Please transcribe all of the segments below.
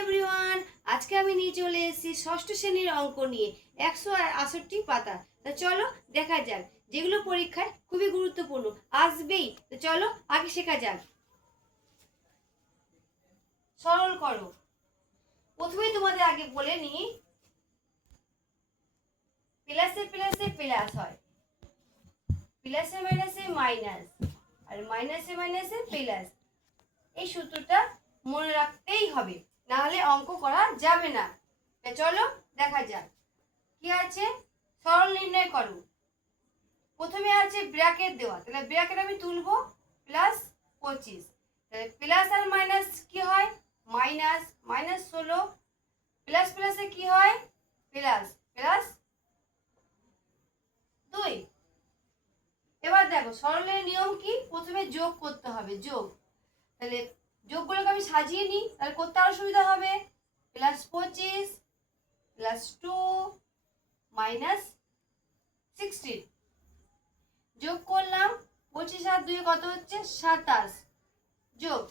Everyone, আজকে আমি নিয়ে চলে এসেছি ষষ্ঠ শ্রেণীর অঙ্ক নিয়ে 168 পাতা। তো চলো দেখা যাক, যেগুলো পরীক্ষায় খুবই গুরুত্বপূর্ণ আসবেই। তো চলো আগে শেখা যাক। সরল করো। প্রথমে তোমাদের আগে বলে নিই, প্লাসে প্লাসে প্লাস হয়, প্লাসে মাইনাসে মাইনাস, আর মাইনাসে মাইনাসে প্লাস। এই সূত্রটা মনে রাখতেই হবে, না হলে অঙ্ক করা যাবে না। চলো দেখা যাক কি আছে। সরল নির্ণয় করো। প্রথমে আছে ব্র্যাকেট দেওয়া, তাহলে ব্র্যাকেট আমি তুলবো +25। তাহলে প্লাস আর মাইনাস কি হয়, মাইনাস, মাইনাস 16, প্লাস প্লাসে কি হয়, প্লাস, প্লাস 2। এবার দেখো সরলের নিয়ম কি, প্রথমে যোগ করতে হবে, যোগ। তাহলে যোগগুলোকে আমি সাজিয়ে নিই, তাহলে করতে আরো সুবিধা হবে। +25 +2 -16 যোগ করলাম। 25 আর 2 কত হচ্ছে, 27। যোগ,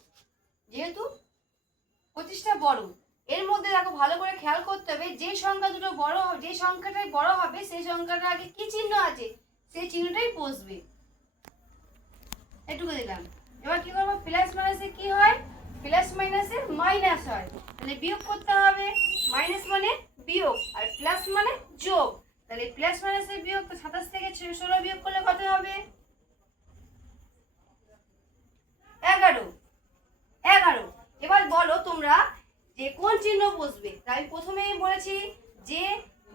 যেহেতু 25টা বড়, এর মধ্যে দেখো ভালো করে খেয়াল করতে হবে, যে সংখ্যা দুটো বড়, যে সংখ্যাটাই বড় হবে সেই সংখ্যাটা আগে কি চিহ্ন আছে সেই চিহ্নটাই বসবে। এটুকু দিলাম। এবার কি করবো, প্লাস মাইনাসে কি হয়, প্লাস মাইনাসে মাইনাস হয়, তাহলে বিয়োগ করতে হবে। মাইনাস মানে বিয়োগ, আর প্লাস মানে যোগ। তাহলে প্লাস মাইনাসে বিয়োগ, তো 27 থেকে 16 বিয়োগ করলে কত হবে, 11। এবার বলো তোমরা যে কোন চিহ্ন বসবে। তাই প্রথমেই বলেছি যে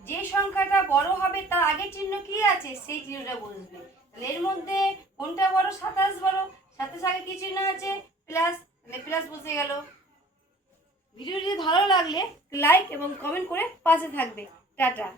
যে সংখ্যাটা বড় হবে তার আগের চিহ্ন কি আছে সেই চিহ্নটা বসবে। তাহলে এর মধ্যে কোনটা বড়, 27 বড়, 27 আগে কি চিহ্ন আছে, প্লাস, তাহলে প্লাস বসে গেল। ভিডিওটি ভালো লাগলে লাইক এবং কমেন্ট করে পাশে থাকবে। টাটা।